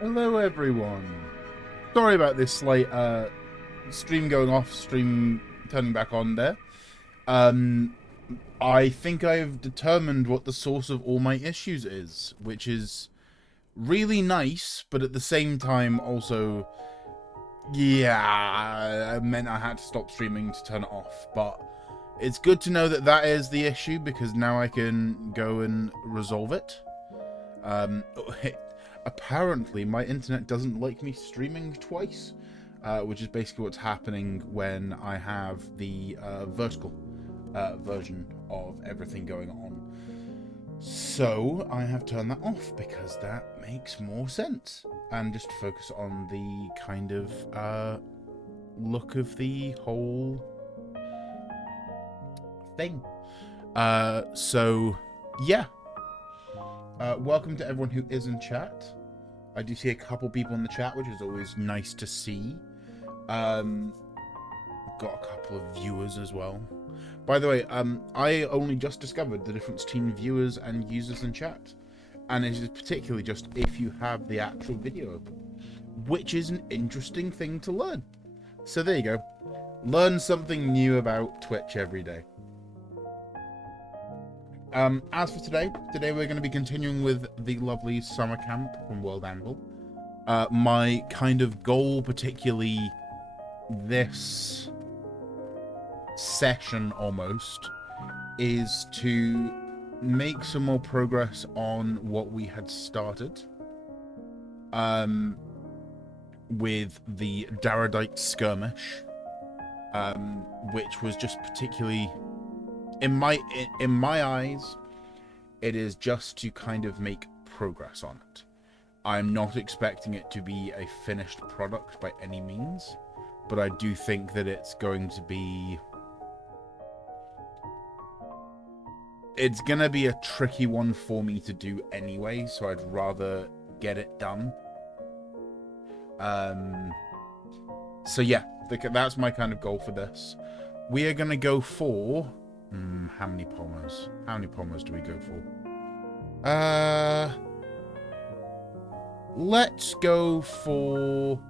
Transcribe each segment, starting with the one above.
Hello, everyone. Sorry about this slight stream going off, stream turning back on there. I think I've determined what the source of all my issues is, which is really nice, but at the same time also, yeah, it meant I had to stop streaming to turn it off. But it's good to know that that is the issue, because now I can go and resolve it. Apparently my internet doesn't like me streaming twice, which is basically what's happening when I have the vertical version of everything going on. So I have turned that off because that makes more sense, and just focus on the kind of look of the whole thing. So yeah. Welcome to everyone who is in chat. I do see a couple people in the chat, which is always nice to see. Got a couple of viewers as well. By the way, I only just discovered the difference between viewers and users in chat. And it is particularly just if you have the actual video open, which is an interesting thing to learn. So there you go. Learn something new about Twitch every day. As for today we're going to be continuing with the lovely summer camp from World Anvil. My kind of goal, particularly this session almost, is to make some more progress on what we had started with the Daradite skirmish, which was just particularly in my eyes, it is just to kind of make progress on it. I'm not expecting it to be a finished product by any means, but I do think that it's going to be a tricky one for me to do anyway, so I'd rather get it done. So yeah, that's my kind of goal for this. We are gonna go for how many polymers? How many polymers do we go for? Let's go for...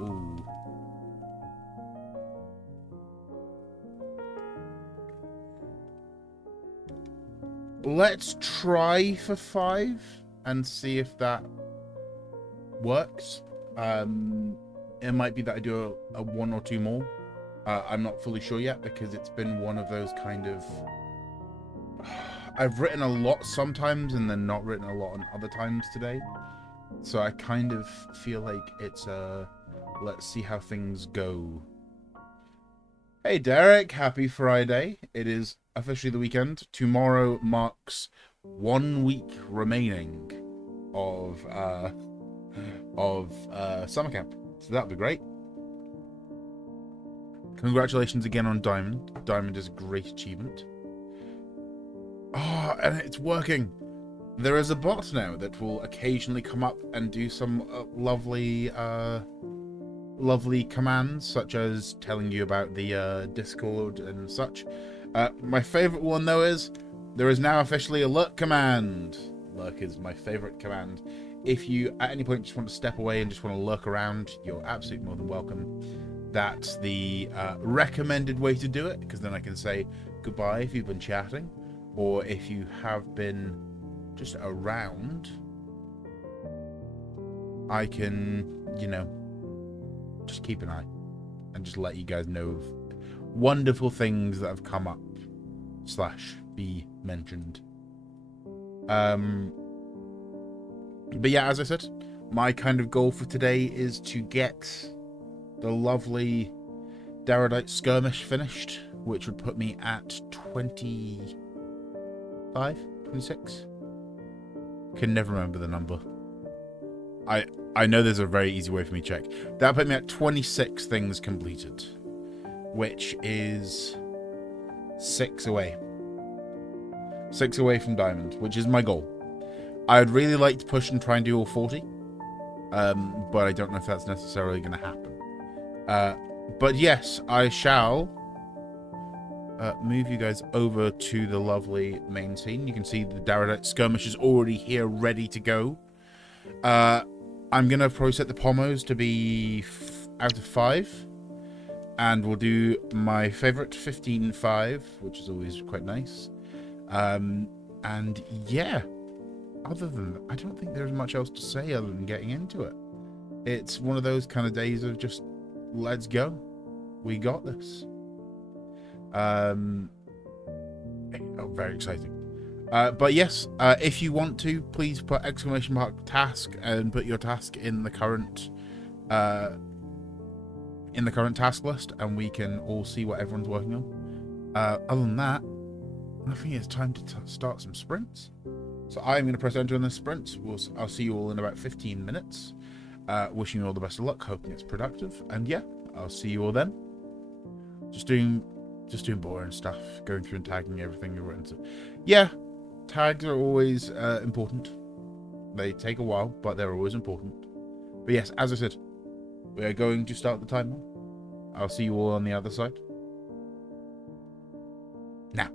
Ooh. Let's try for 5 and see if that works. It might be that I do a 1 or 2 more. I'm not fully sure yet, because it's been one of those kind of... I've written a lot sometimes and then not written a lot on other times today. So I kind of feel like it's let's see how things go. Hey Derek, happy Friday. It is officially the weekend. Tomorrow marks 1 week remaining of summer camp. So that'd be great. Congratulations again on Diamond. Diamond is a great achievement. Oh, and it's working. There is a bot now that will occasionally come up and do some lovely commands, such as telling you about the Discord and such. My favorite one, though, is there is now officially a lurk command. Lurk is my favorite command. If you, at any point, just want to step away and just want to lurk around, you're absolutely more than welcome. That's the recommended way to do it, because then I can say goodbye if you've been chatting, or if you have been just around, I can, you know, just keep an eye and just let you guys know of wonderful things that have come up / be mentioned. But yeah, as I said, my kind of goal for today is to get the lovely Daradite skirmish finished, which would put me at 25, 26. Can never remember the number. I know there's a very easy way for me to check. That put me at 26 things completed, which is 6 away. 6 away from Diamond, which is my goal. I'd really like to push and try and do all 40, but I don't know if that's necessarily going to happen. But yes, I shall move you guys over to the lovely main scene. You can see the Daradite skirmish is already here, ready to go. I'm gonna probably set the pommos to be out of 5, and we'll do my favorite 15-5, which is always quite nice. And yeah, other than that, I don't think there's much else to say other than getting into it. It's one of those kind of days of just let's go, we got this. Oh, very exciting. But yes, if you want to, please put !task and put your task in the current task list, and we can all see what everyone's working on. Other than that, I think it's time to start some sprints. So I'm going to press enter on the sprint. I'll see you all in about 15 minutes. Wishing you all the best of luck. Hoping it's productive. And yeah, I'll see you all then. Just doing boring stuff. Going through and tagging everything you've written. So, yeah, tags are always important. They take a while, but they're always important. But yes, as I said, we are going to start the timer. I'll see you all on the other side. Now.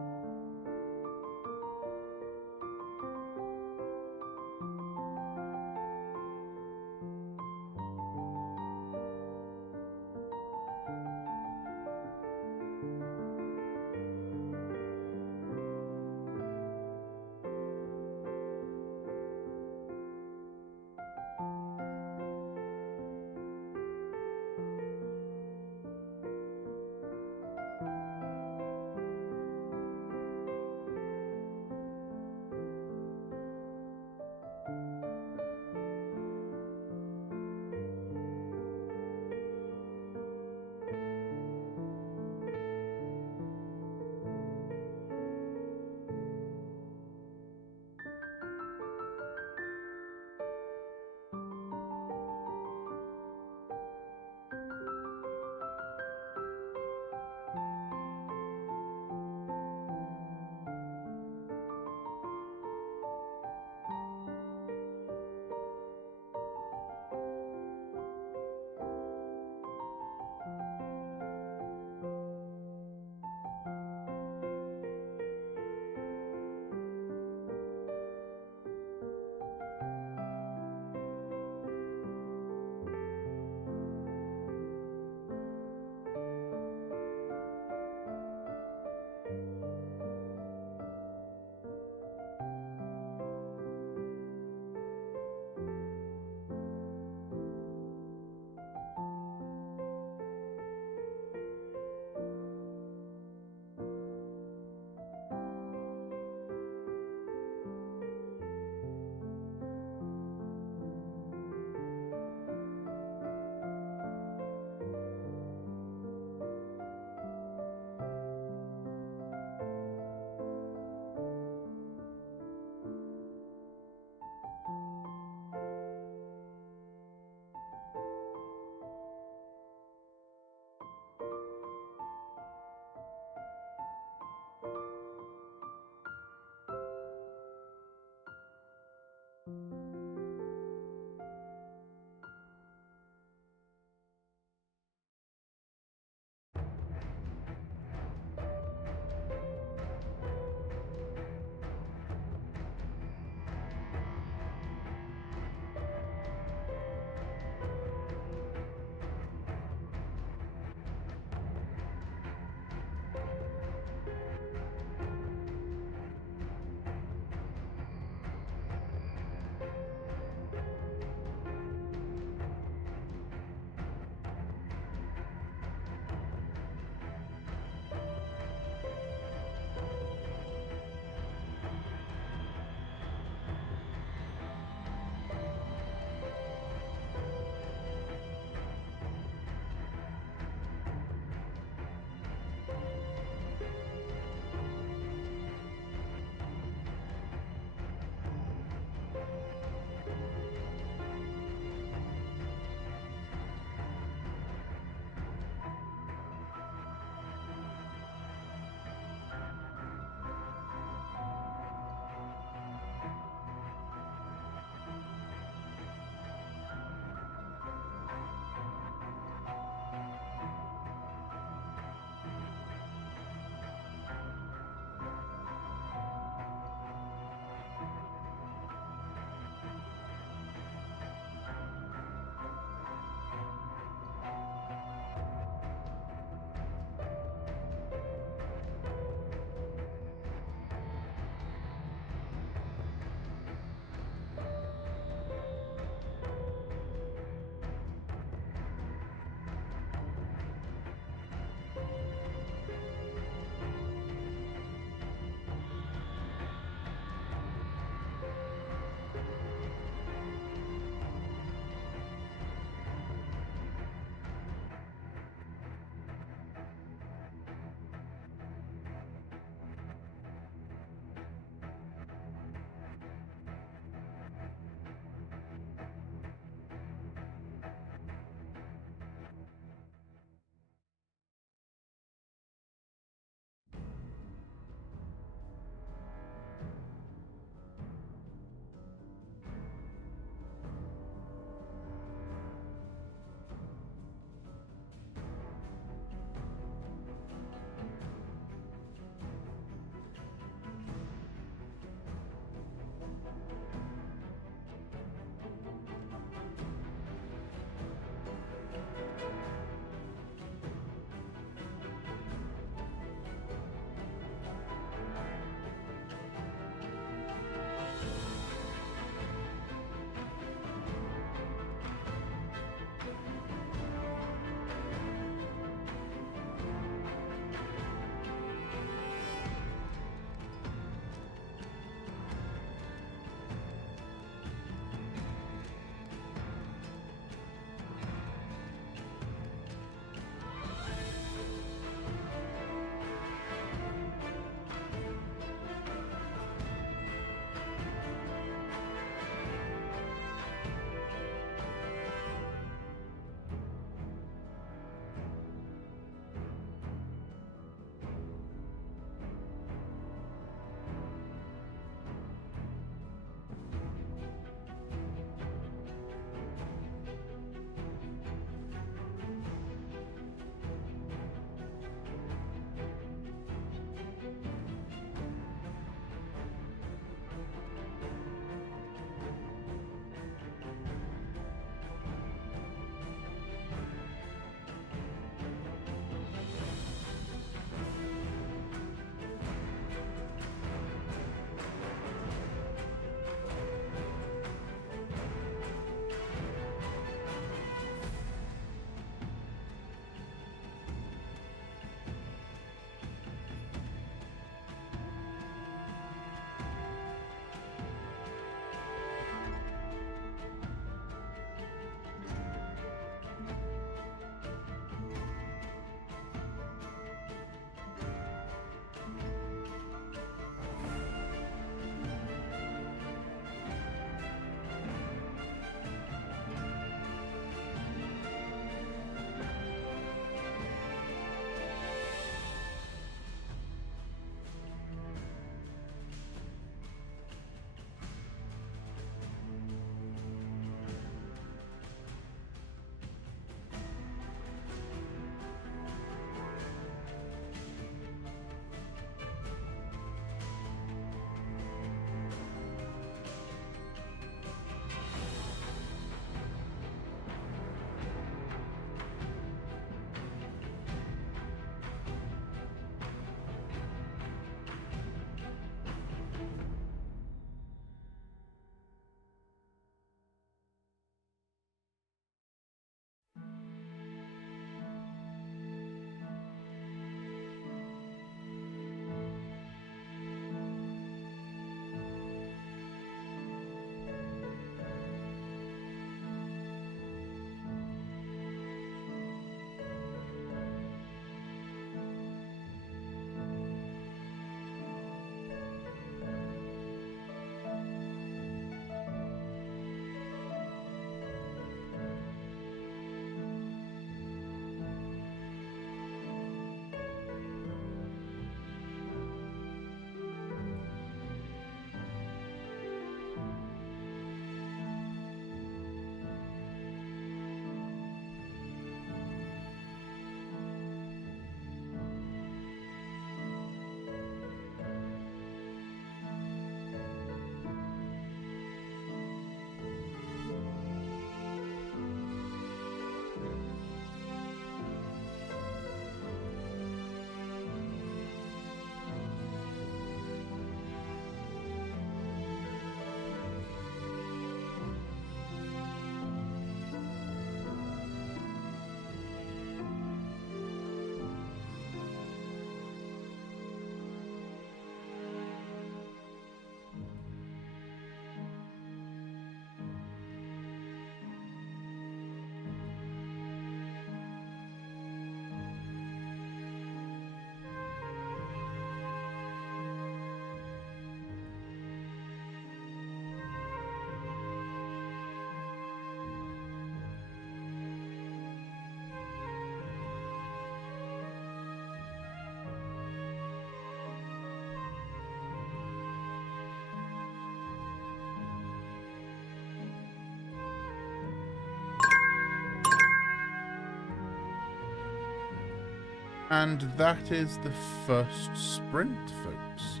And that is the first sprint, folks.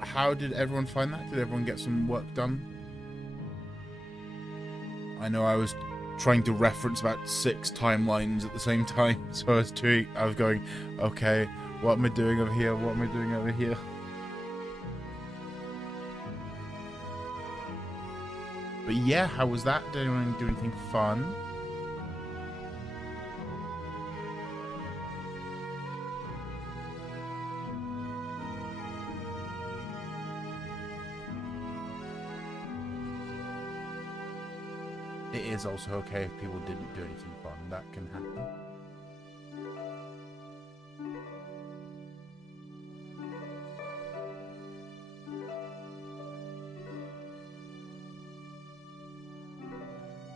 How did everyone find that? Did everyone get some work done? I know I was trying to reference about 6 timelines at the same time, so I was going, okay, what am I doing over here? What am I doing over here? But yeah, how was that? Did anyone do anything fun? It is also okay if people didn't do anything fun. That can happen.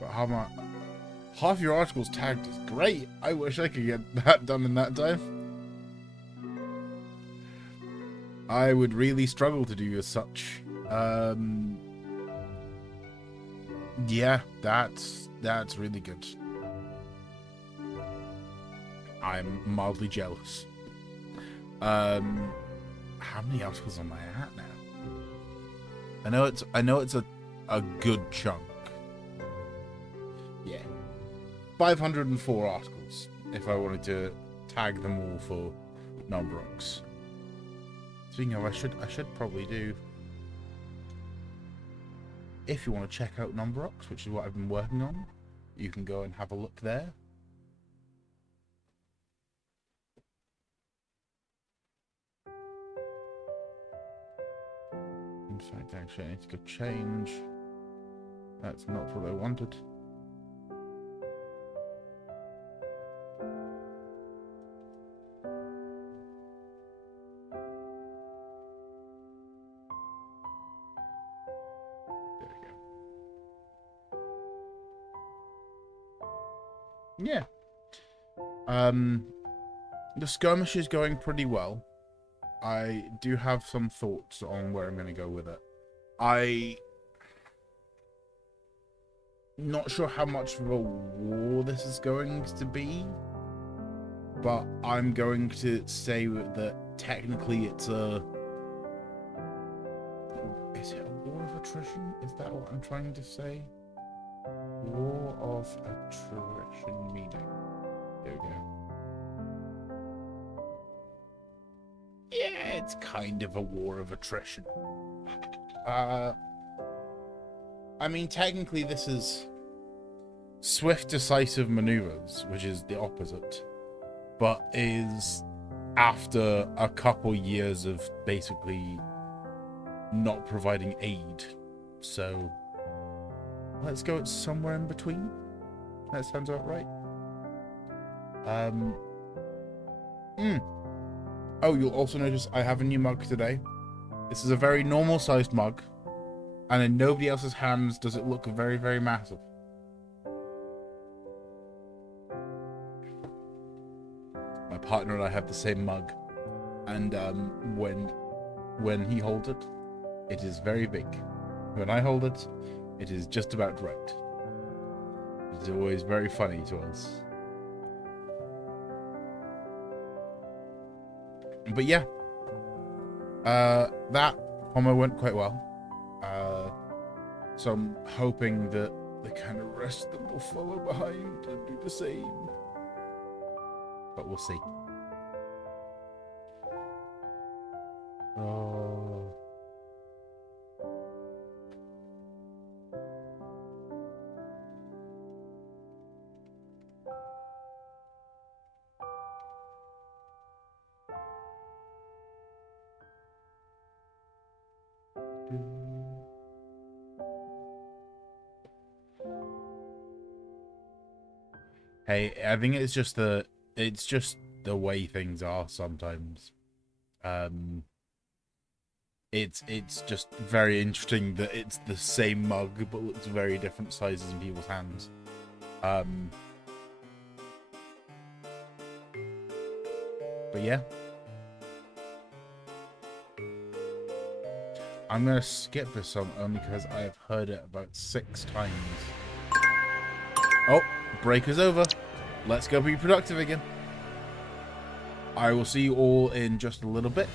But how much? Half your articles tagged is great. I wish I could get that done in that time. I would really struggle to do as such. Yeah, that's really good. I'm mildly jealous. How many articles am I at now? I know it's a good chunk. Yeah. 504 articles if I wanted to tag them all for non-rocks. Speaking of, I should probably do. If you want to check out Numbrox, which is what I've been working on, you can go and have a look there. In fact, actually, I need to go change. That's not what I wanted. Yeah. The skirmish is going pretty well. I do have some thoughts on where I'm going to go with it. Not sure how much of a war this is going to be, but I'm going to say that technically it's a... Is it a war of attrition? Is that what I'm trying to say? War of attrition meeting. There we go. Yeah, it's kind of a war of attrition. I mean, technically this is swift, decisive maneuvers, which is the opposite, but is after a couple years of basically not providing aid. So let's go somewhere in between. That sounds about right. Oh, you'll also notice I have a new mug today. This is a very normal sized mug, and in nobody else's hands does it look very, very massive. My partner and I have the same mug, and when he holds it, it is very big. When I hold it, it is just about right. It's always very funny to us. But yeah, that promo went quite well. So I'm hoping that the kind of rest of them will follow behind and do the same. But we'll see. Oh. Hey, I think it's just the way things are sometimes. It's just very interesting that it's the same mug but looks very different sizes in people's hands. But yeah. I'm gonna skip this song only because I have heard it about 6 times. Oh, break is over. Let's go be productive again. I will see you all in just a little bit.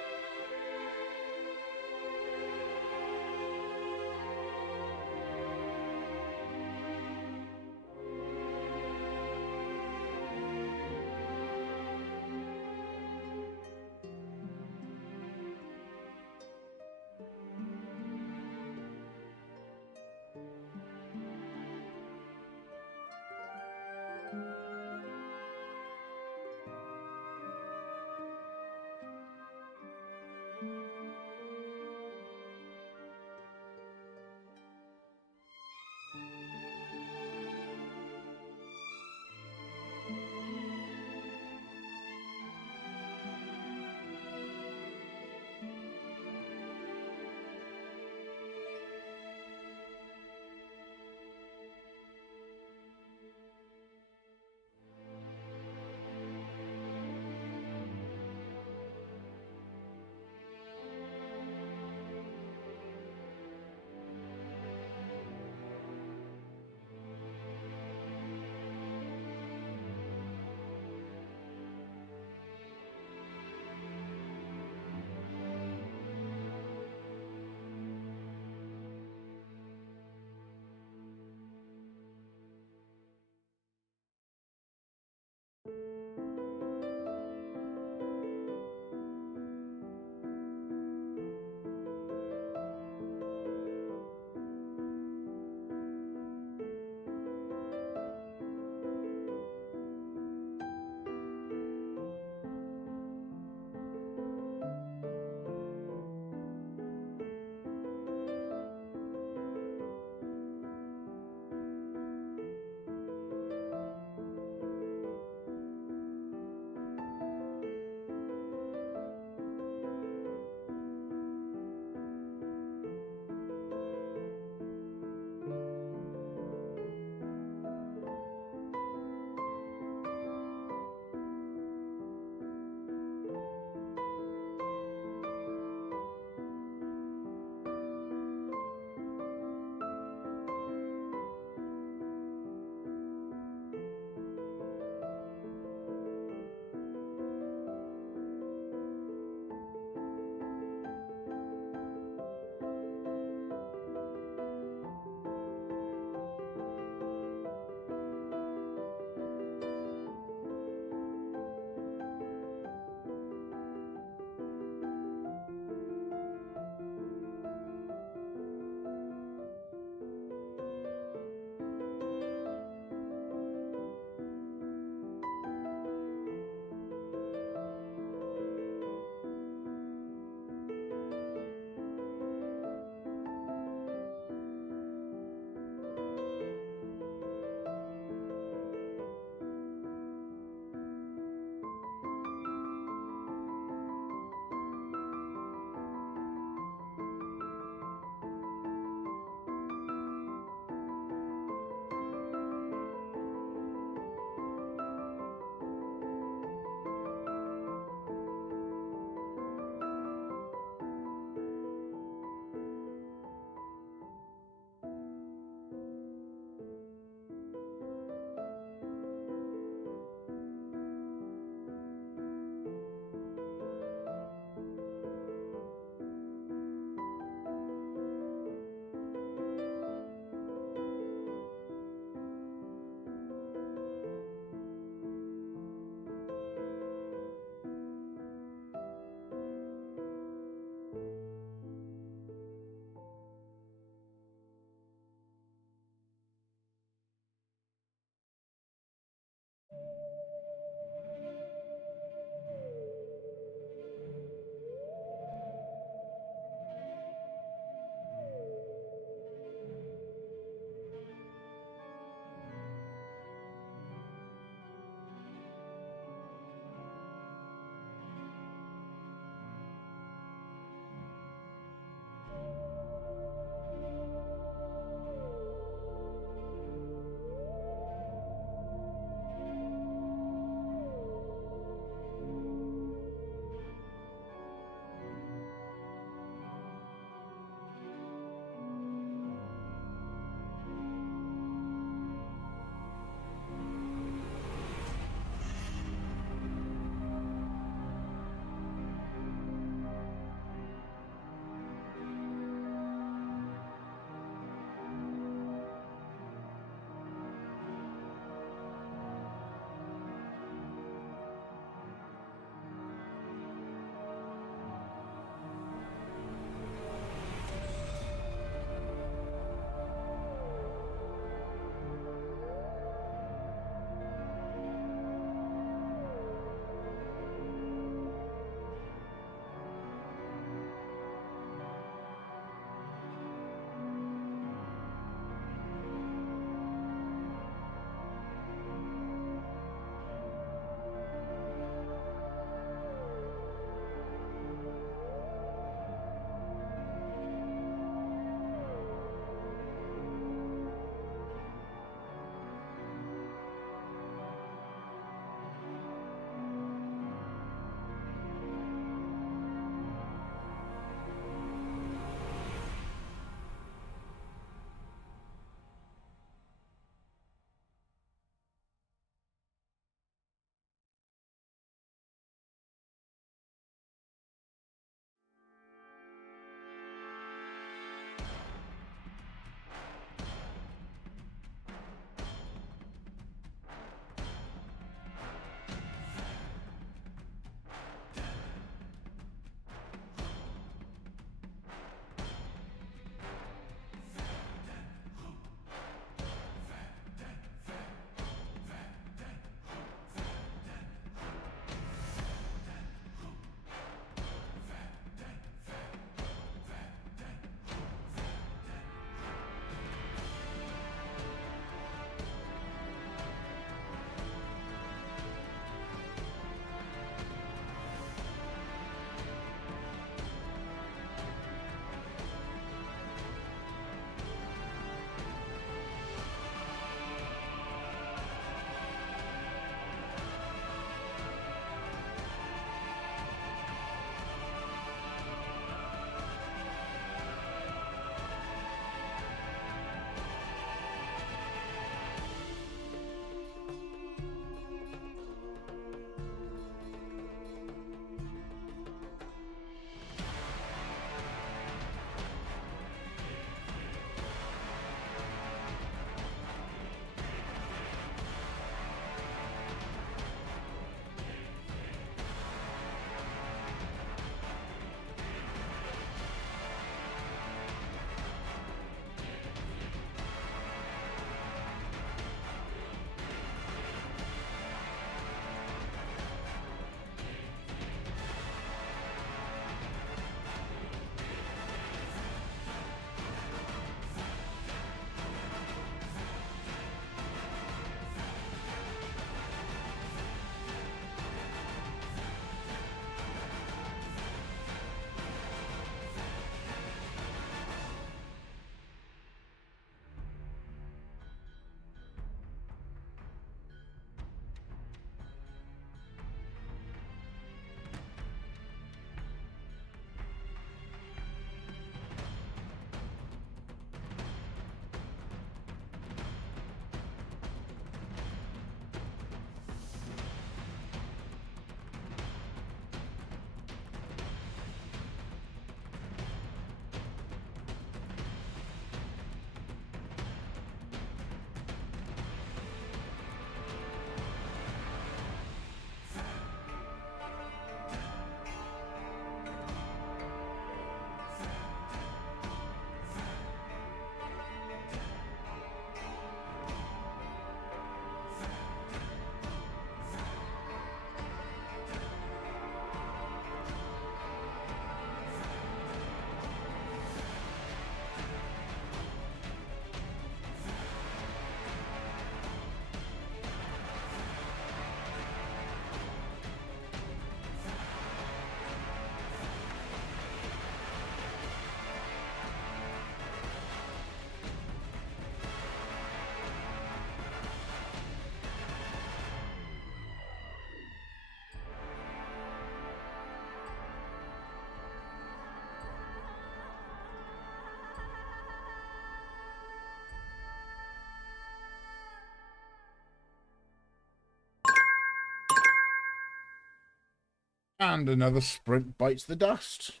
And another sprint bites the dust.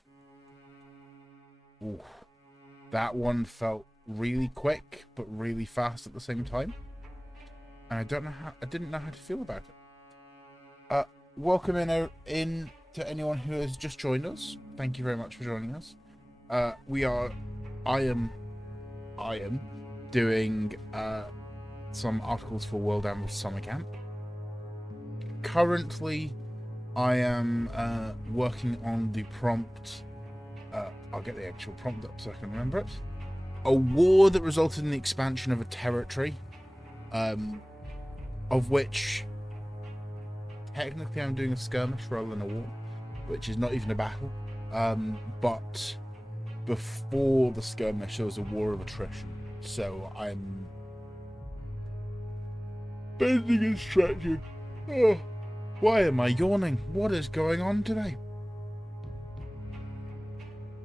Ooh, that one felt really quick, but really fast at the same time. And I didn't know how to feel about it. Welcome in to anyone who has just joined us. Thank you very much for joining us. I am doing some articles for World Anvil Summer Camp. Currently, I am working on the prompt. I'll get the actual prompt up so I can remember it. A war that resulted in the expansion of a territory, of which technically I'm doing a skirmish rather than a war, which is not even a battle. But before the skirmish, there was a war of attrition. So I'm bending and stretching. Oh, why am I yawning? What is going on today?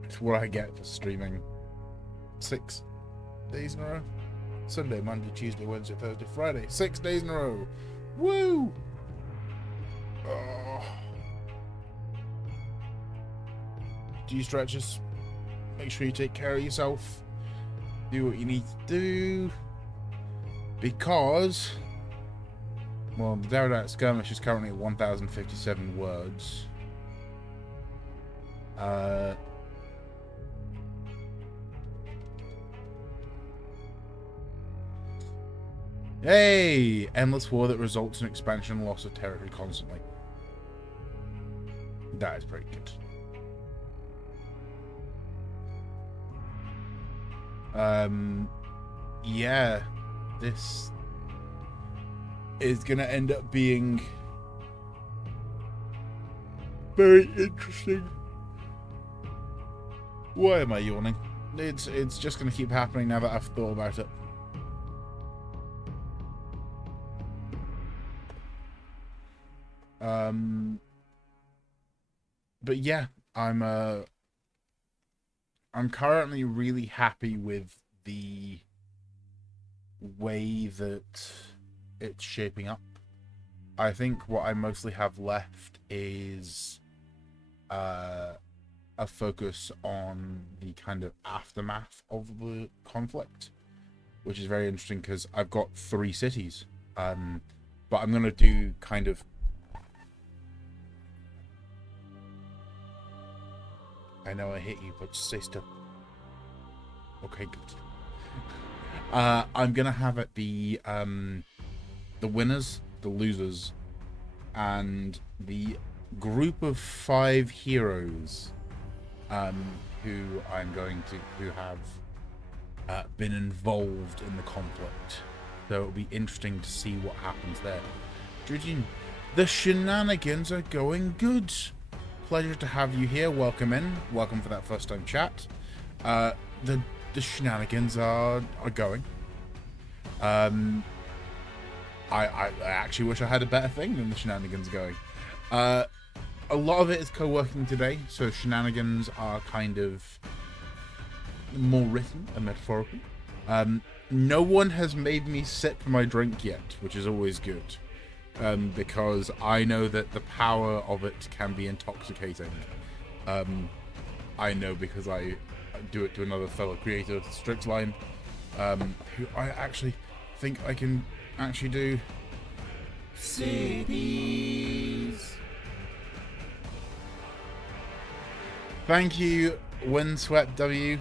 It's what I get for streaming 6 days in a row. Sunday, Monday, Tuesday, Wednesday, Thursday, Friday. 6 days in a row. Woo! Oh. Do your stretches. Make sure you take care of yourself. Do what you need to do. Because, well, the Darrow skirmish is currently at 1,057 words. Hey! Endless war that results in expansion and loss of territory constantly. That is pretty good. Yeah, this is gonna end up being very interesting. Why am I yawning? It's just gonna keep happening now that I've thought about it. But yeah, I'm currently really happy with the way that it's shaping up. I think what I mostly have left is a focus on the kind of aftermath of the conflict, which is very interesting because I've got 3 cities. But I'm gonna do kind of. I know I hit you, but stay still. Okay, good. I'm gonna have it be the winners, the losers, and the group of 5 heroes who have been involved in the conflict. So it'll be interesting to see what happens there. Georgine, the shenanigans are going good. Pleasure to have you here. Welcome in. Welcome for that first time chat. The shenanigans are going. I actually wish I had a better thing than the shenanigans going. A lot of it is co-working today, so shenanigans are kind of more written and metaphorical. No one has made me sip my drink yet, which is always good. Because I know that the power of it can be intoxicating. I know because I do it to another fellow creator, Strixline, who I actually think I can actually do. Cities. Thank you, Windswept W,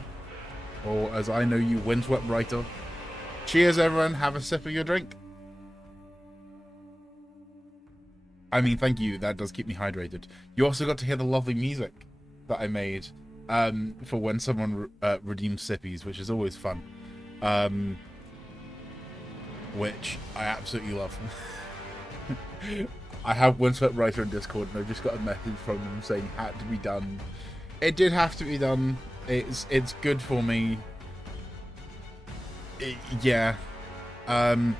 or as I know you, Windswept Writer. Cheers, everyone. Have a sip of your drink. I mean, thank you. That does keep me hydrated. You also got to hear the lovely music that I made for when someone redeems sippies, which is always fun. Which I absolutely love. I have Windswept Writer in Discord, and I just got a message from them saying it had to be done. It did have to be done. It's good for me. Yeah. The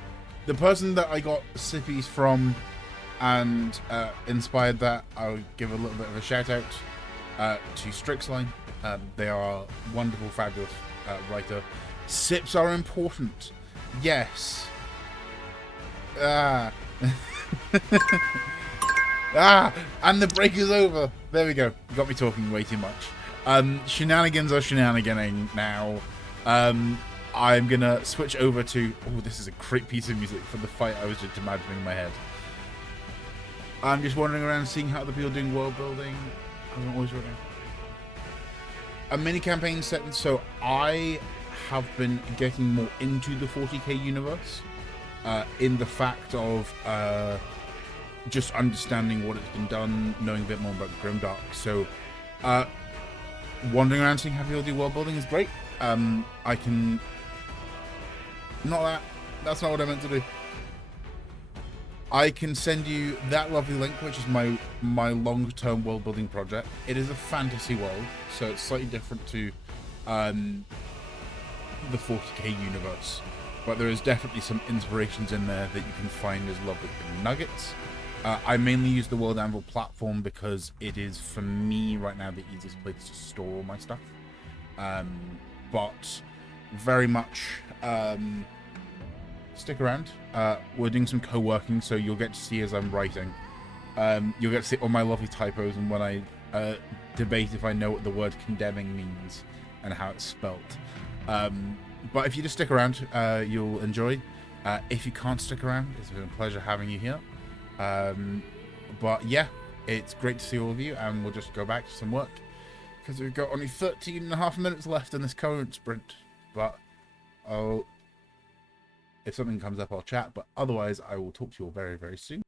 person that I got sippies from and inspired that, I'll give a little bit of a shout out to Strixline. They are a wonderful, fabulous writer. Sips are important. Yes. Ah, and the break is over. There we go. You got me talking way too much. Shenanigans are shenaniganing now. I'm gonna switch over to. Oh, this is a great piece of music for the fight I was just imagining in my head. I'm just wandering around, seeing how other people are doing world building. I'm always running. A mini campaign set. So I have been getting more into the 40k universe, in the fact of just understanding what it's been done, knowing a bit more about Grimdark. So, wandering around seeing how people do world building is great. I can. Not that. That's not what I meant to do. I can send you that lovely link, which is my long-term world building project. It is a fantasy world, so it's slightly different to the 40k universe, but there is definitely some inspirations in there that you can find as lovely nuggets. I mainly use the World Anvil platform because it is, for me right now, the easiest place to store all my stuff. But very much stick around. We're doing some co-working, so you'll get to see as I'm writing. You'll get to see all my lovely typos and when I debate if I know what the word condemning means and how it's spelt. But if you just stick around, you'll enjoy. If you can't stick around, it's been a pleasure having you here. But yeah, it's great to see all of you, and we'll just go back to some work because we've got only 13.5 minutes left in this current sprint. But if something comes up, I'll chat, but otherwise I will talk to you all very, very soon.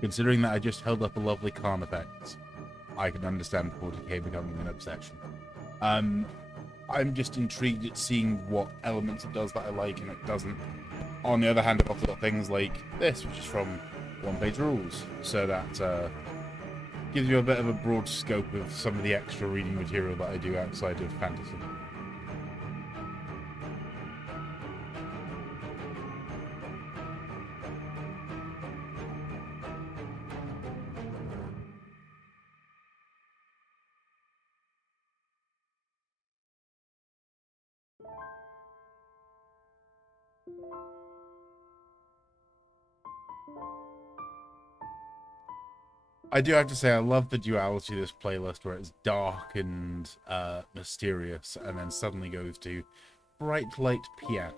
Considering that I just held up a lovely calm effect, I can understand 40k becoming an obsession. I'm just intrigued at seeing what elements it does that I like and it doesn't. On the other hand, I've also got things like this, which is from one-page rules, so that gives you a bit of a broad scope of some of the extra reading material that I do outside of fantasy. I do have to say, I love the duality of this playlist where it's dark and mysterious, and then suddenly goes to bright light piano.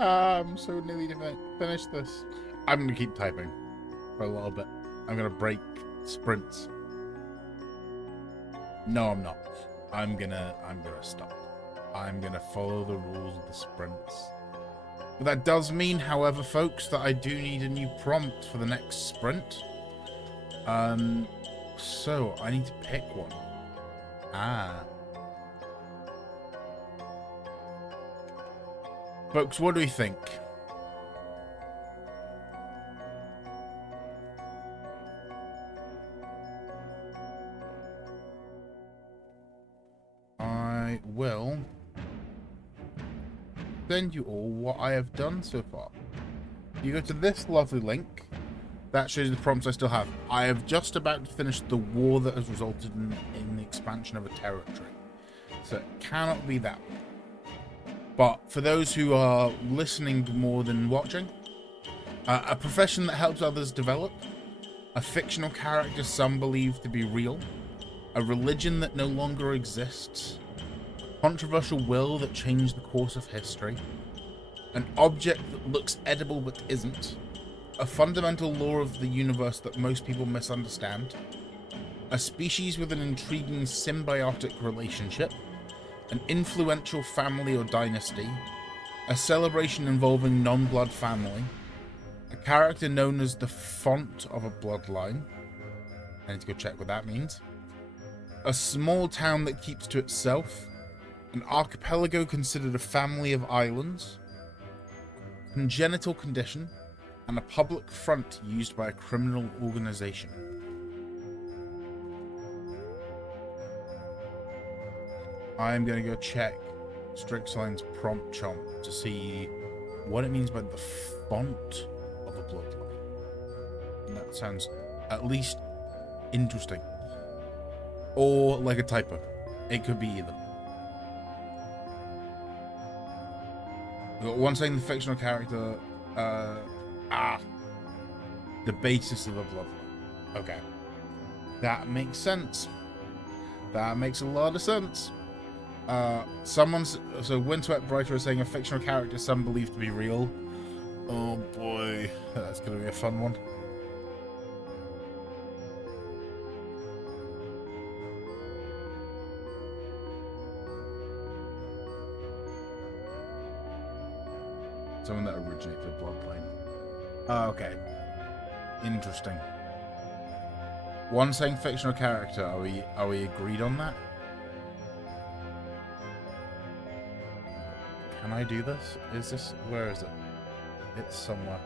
I'm so nearly to finish this. I'm gonna keep typing for a little bit. I'm gonna break sprints. No, I'm not. I'm gonna stop. I'm gonna follow the rules of the sprints. But that does mean, however, folks, that I do need a new prompt for the next sprint. So I need to pick one. Folks, what do we think? I will send you all what I have done so far. You go to this lovely link. That shows you the prompts I still have. I have just about to finish the war that has resulted in the expansion of a territory. So it cannot be that one. But for those who are listening more than watching, a profession that helps others develop, a fictional character some believe to be real, a religion that no longer exists, a controversial will that changed the course of history, an object that looks edible but isn't, a fundamental law of the universe that most people misunderstand, a species with an intriguing symbiotic relationship, an influential family or dynasty, a celebration involving non-blood family, a character known as the font of a bloodline. I need to go check what that means. A small town that keeps to itself, an archipelago considered a family of islands, a congenital condition, and a public front used by a criminal organization. I'm going to go check Strixline's prompt chomp to see what it means by the font of a bloodline. And that sounds at least interesting. Or like a typo. It could be either. We've got one saying the fictional character... the basis of a bloodline. Okay. That makes sense. That makes a lot of sense. So Windswept Writer is saying a fictional character some believe to be real. Oh boy, that's gonna be a fun one. Someone that originated a bloodline. Okay. Interesting. One saying fictional character. Are we agreed on that? Can I do this? Is this... Where is it? It's somewhere.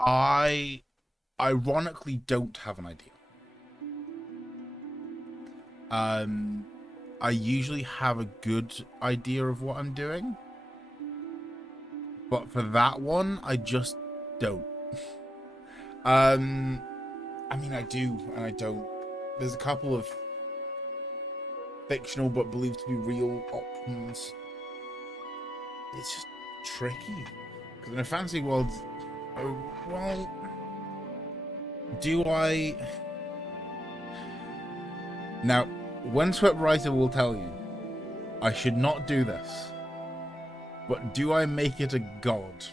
I ironically don't have an idea. I usually have a good idea of what I'm doing, but for that one, I just don't. I mean, I do and I don't. There's a couple of fictional but believed to be real options. It's just tricky because in a fantasy world, well, do I... Now, Windswept Writer will tell you I should not do this, but do I make it a god?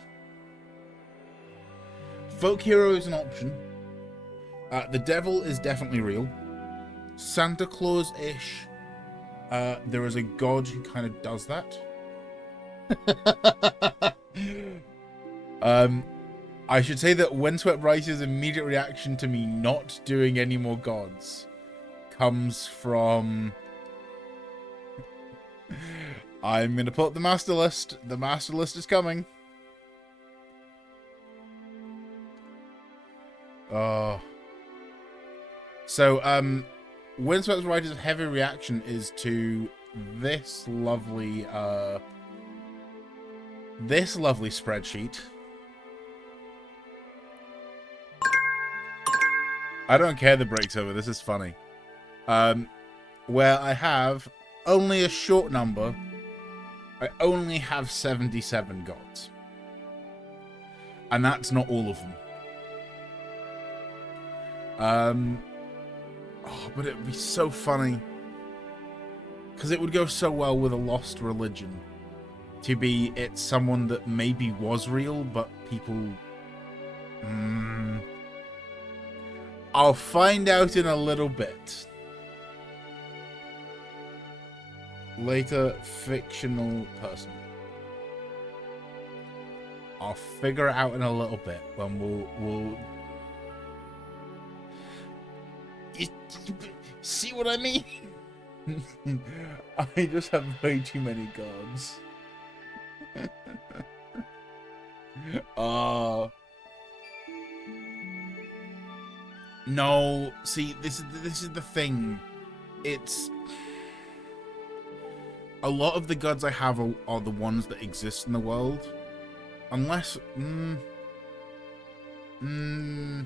Folk hero is an option. The devil is definitely real. Santa Claus-ish. There is a god who kind of does that. I should say that Windswept Writer's immediate reaction to me not doing any more gods comes from... I'm going to pull up the master list. The master list is coming. Oh. So, Windswept Writer's heavy reaction is to this lovely spreadsheet. I don't care the breaks over. This is funny. Where I have only a short number. I only have 77 gods. And that's not all of them. But it would be so funny. Because it would go so well with a lost religion. To be, it's someone that maybe was real, but people... I'll find out in a little bit. Later, fictional person. I'll figure it out in a little bit when we'll... You see what I mean? I just have way too many gods. No, see, this is the thing. It's a lot of the gods I have are the ones that exist in the world, unless no,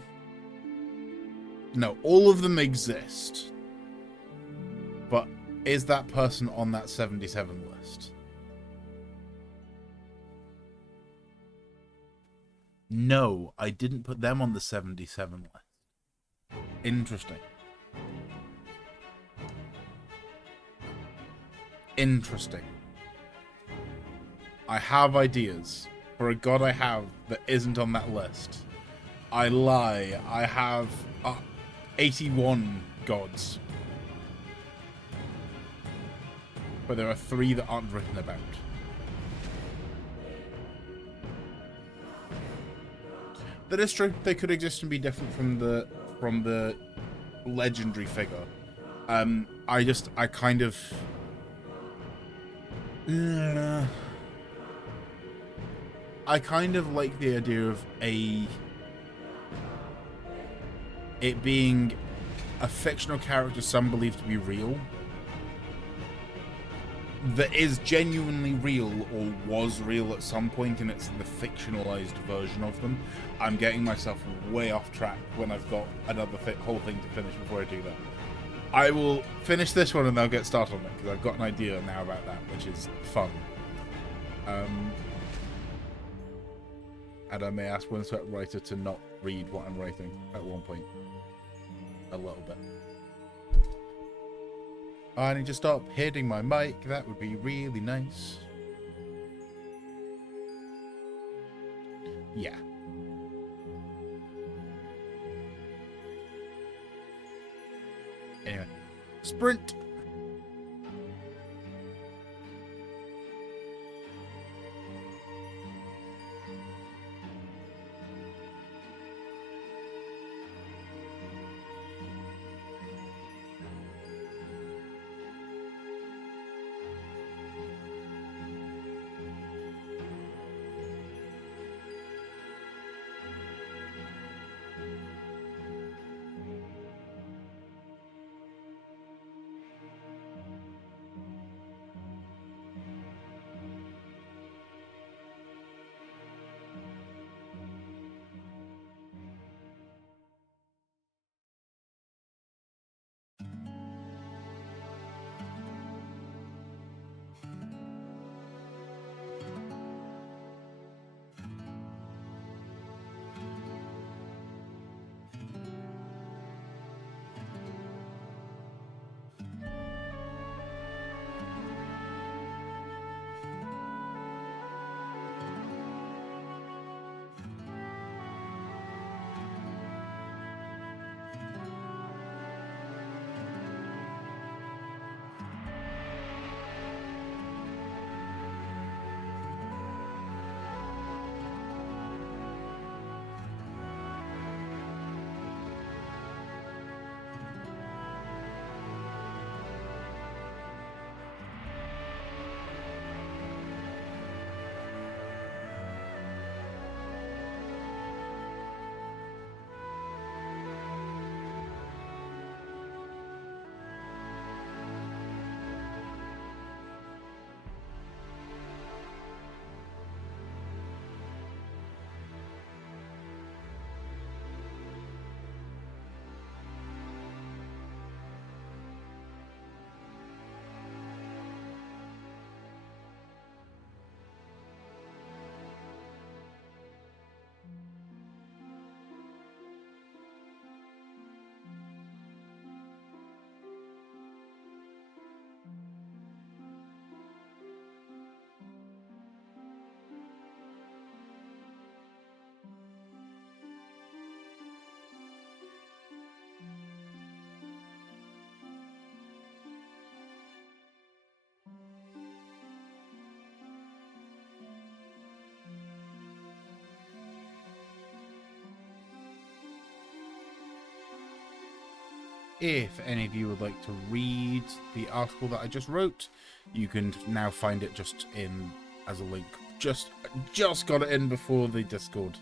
all of them exist. But is that person on that 77 list? No, I didn't put them on the 77 list. Interesting. Interesting. I have ideas for a god I have that isn't on that list. I lie. I have 81 gods. But there are 3 that aren't written about. That is true. They could exist and be different from the legendary figure. I kind of like the idea of it being a fictional character some believe to be real, that is genuinely real or was real at some point, and it's the fictionalized version of them. I'm getting myself way off track when I've got another whole thing to finish before I do that. I will finish this one and I'll get started on it, because I've got an idea now about that, which is fun. And I may ask one certain writer to not read what I'm writing at one point. A little bit. I need to stop hitting my mic. That would be really nice. Yeah. Anyway. Sprint! If any of you would like to read the article that I just wrote, you can now find it just in as a link. Just got it in before the Discord.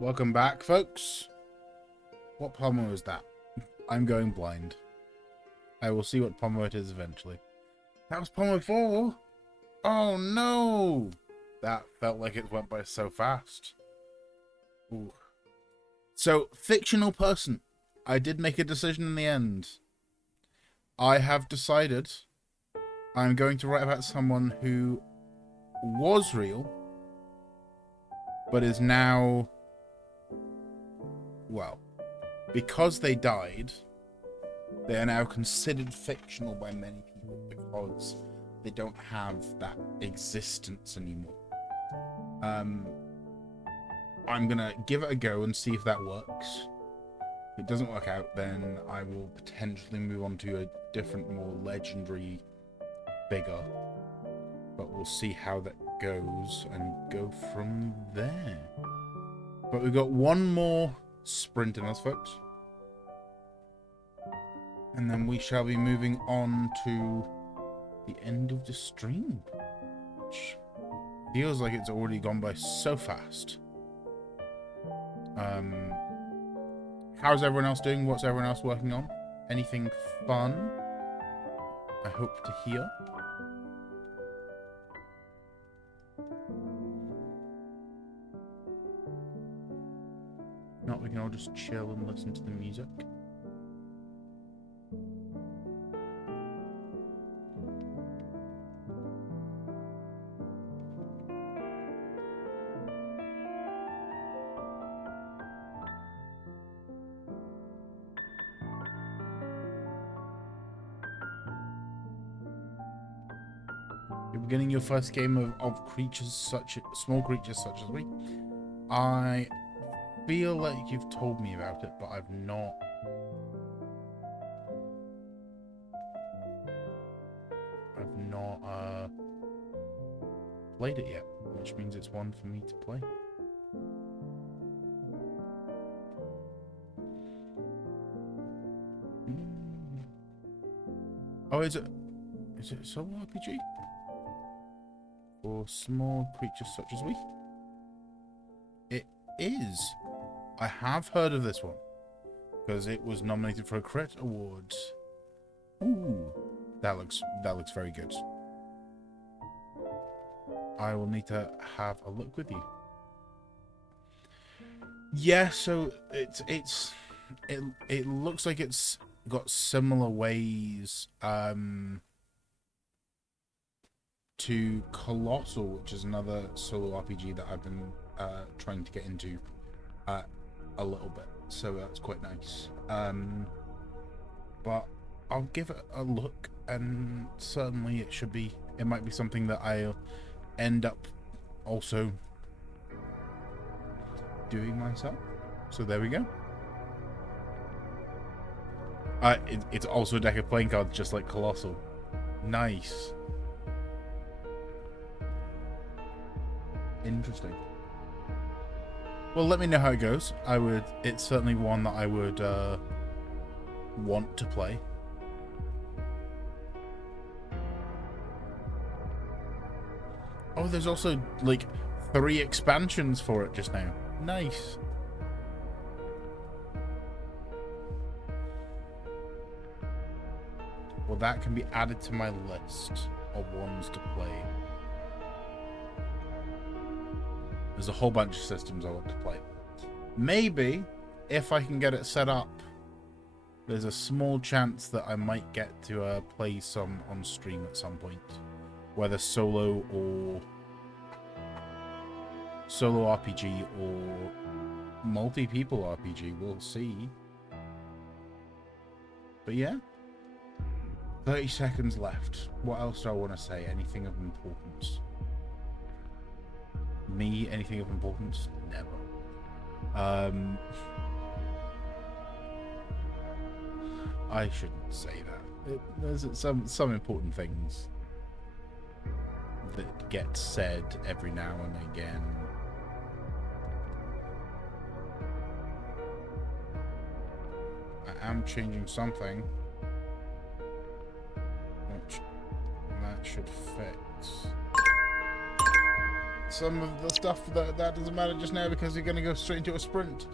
Welcome back, folks. What pomo is that? I'm going blind. I will see what pomo it is eventually. That was pomo 4. Oh no! That felt like it went by so fast. Ooh. So, fictional person. I did make a decision in the end. I have decided I'm going to write about someone who was real, but is now, well, because they died, they are now considered fictional by many people because they don't have that existence anymore. I'm gonna give it a go and see if that works. If it doesn't work out, then I will potentially move on to a different, more legendary figure. But we'll see how that goes and go from there. But we've got one more sprint in us, folks. And then we shall be moving on to the end of the stream. Which feels like it's already gone by so fast. How's everyone else doing? What's everyone else working on? Anything fun? I hope to hear. Not, we can all just chill and listen to the music. You're beginning your first game of creatures small creatures such as we. I feel like you've told me about it, but I've not played it yet, which means it's one for me to play. Oh, is it a solo RPG? For small creatures such as we? It is. I have heard of this one because it was nominated for a Crit Award. Ooh, that looks very good. I will need to have a look with you. Yeah, so it looks like it's got similar ways to Colossal, which is another solo RPG that I've been trying to get into a little bit, so that's quite nice. But I'll give it a look, and certainly it might be something that I'll end up also doing myself. So there we go. It's also a deck of playing cards, just like Colossal. Nice. Interesting. Well, let me know how it goes. It's certainly one that I would want to play. Oh, there's also like 3 expansions for it just now. Nice. Well, that can be added to my list of ones to play. There's a whole bunch of systems I want to play. Maybe, if I can get it set up, there's a small chance that I might get to play some on stream at some point. Whether solo RPG or multi-people RPG, we'll see. But yeah. 30 seconds left. What else do I want to say? Anything of importance? Me, anything of importance? Never. I shouldn't say that. There's some important things that get said every now and again. I am changing something, which that should fix. some of the stuff that doesn't matter just now because you're going to go straight into a sprint.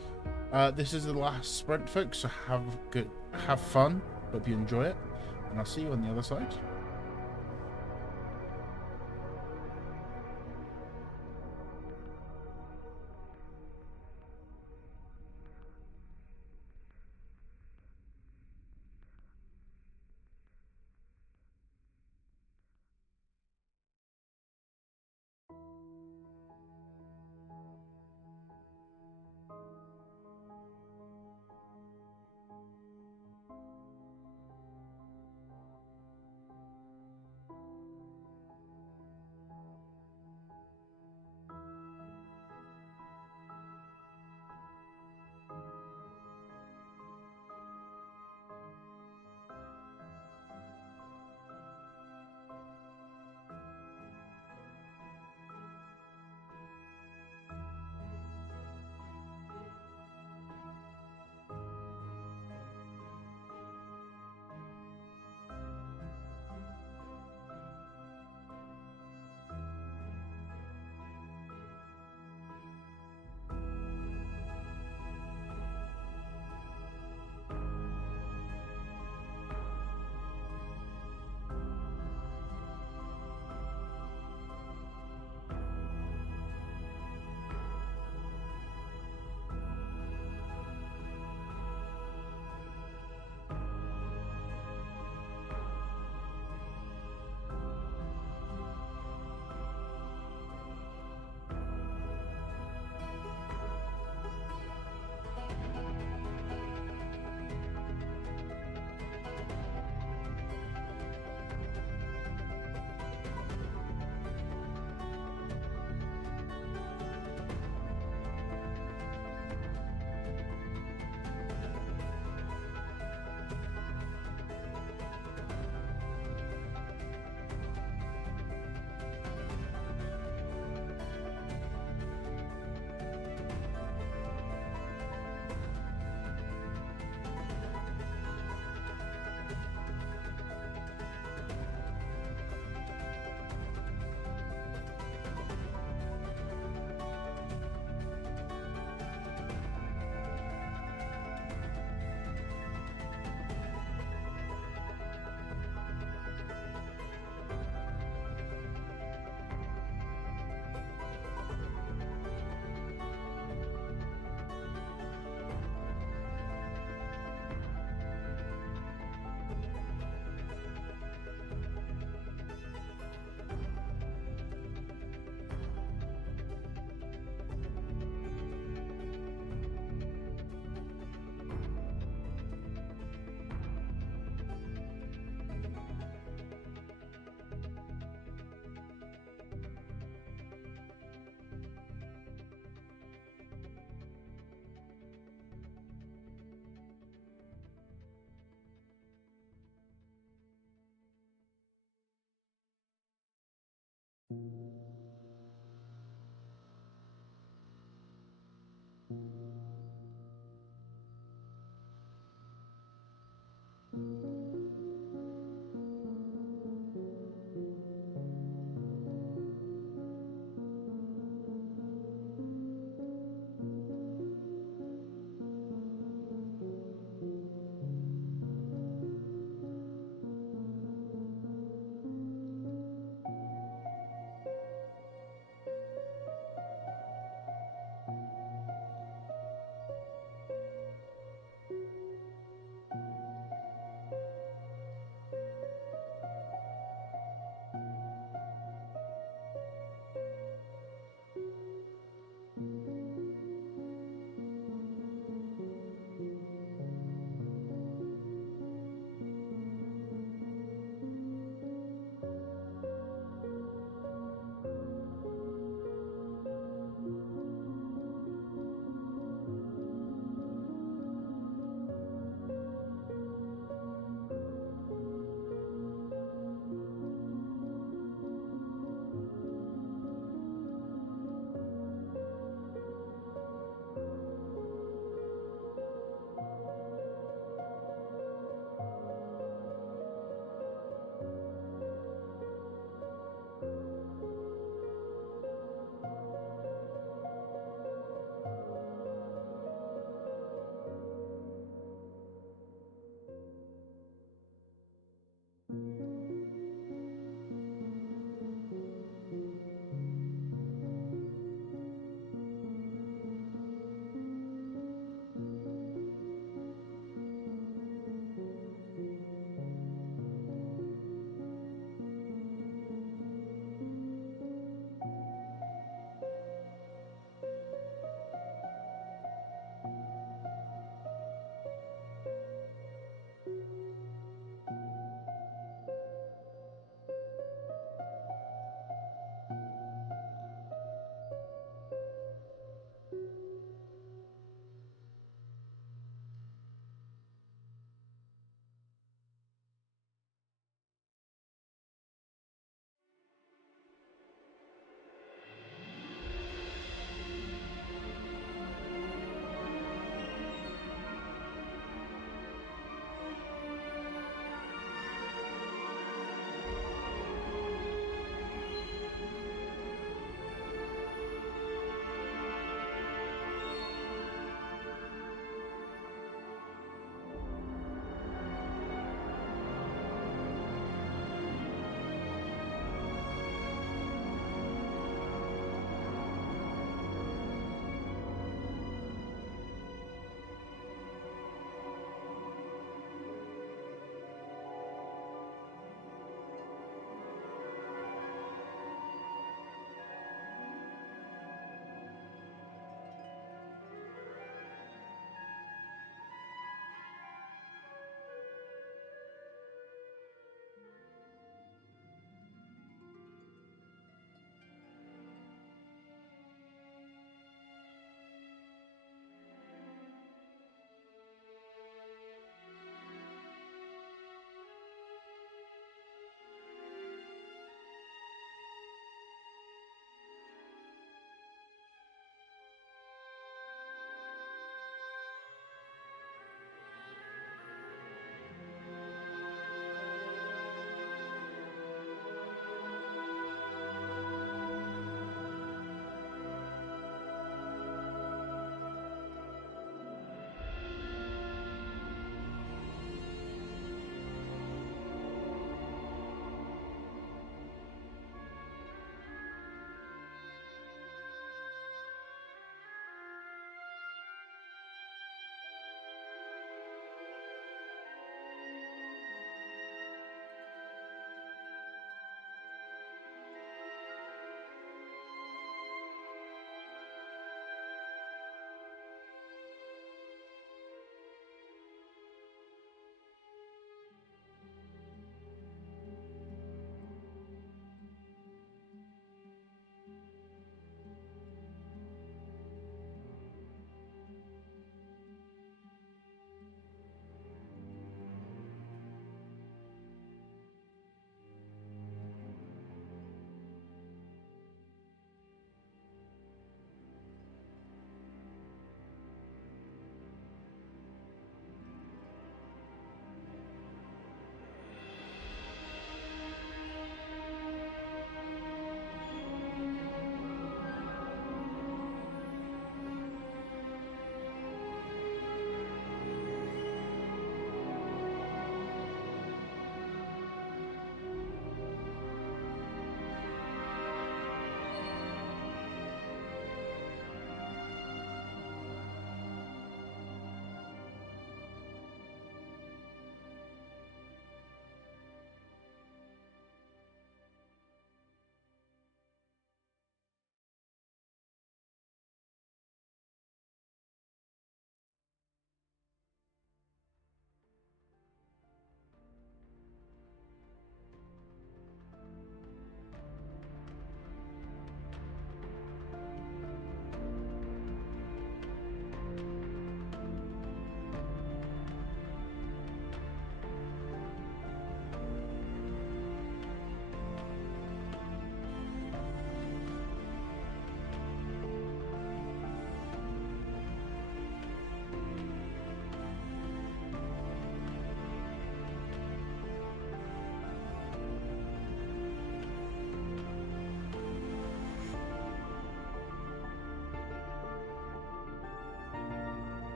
This is the last sprint, folks, so have fun. Hope you enjoy it, and I'll see you on the other side.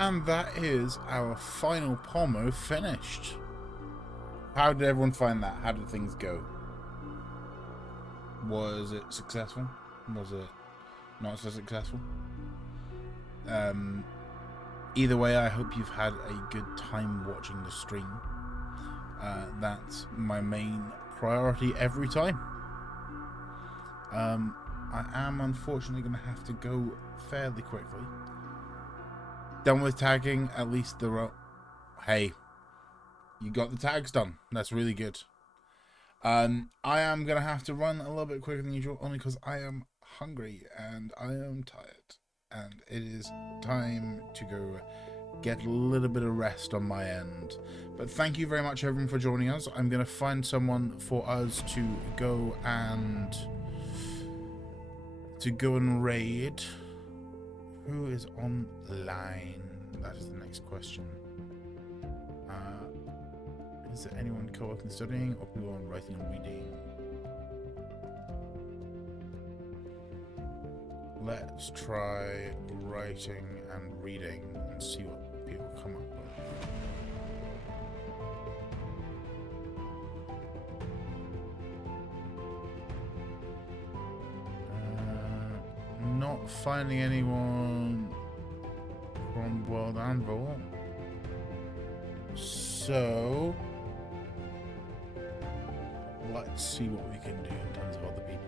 And that is our final Pomo finished. How did everyone find that? How did things go? Was it successful? Was it not so successful? Either way, I hope you've had a good time watching the stream. That's my main priority every time. I am unfortunately going to have to go fairly quickly. Done with tagging, at least hey, you got the tags done. That's really good. I am going to have to run a little bit quicker than usual, only because I am hungry and I am tired. And it is time to go get a little bit of rest on my end. But thank you very much, everyone, for joining us. I'm going to find someone for us to go and raid. Who is online? That is the next question. Is there anyone co-working and studying, or people on writing and reading? Let's try writing and reading and see what people come up with. Not finding anyone from World Anvil. So let's see what we can do in terms of other people.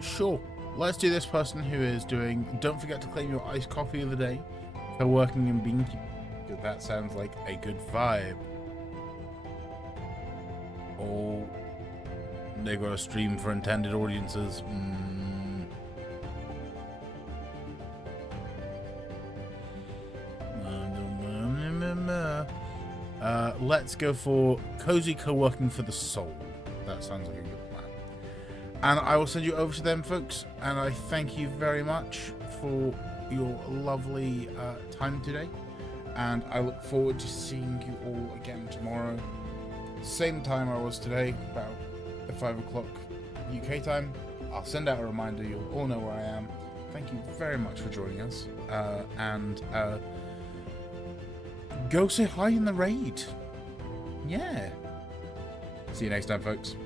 Sure, let's do this person who is doing, don't forget to claim your iced coffee of the day, co-working in Beankeeper, because that sounds like a good vibe. Oh, they got a stream for intended audiences. Let's go for cozy co-working for the soul. That sounds like a good plan. And I will send you over to them, folks. And I thank you very much for your lovely time today. And I look forward to seeing you all again tomorrow. Same time I was today, about 5 o'clock UK time. I'll send out a reminder. You'll all know where I am. Thank you very much for joining us. And go say hi in the raid. Yeah. See you next time, folks.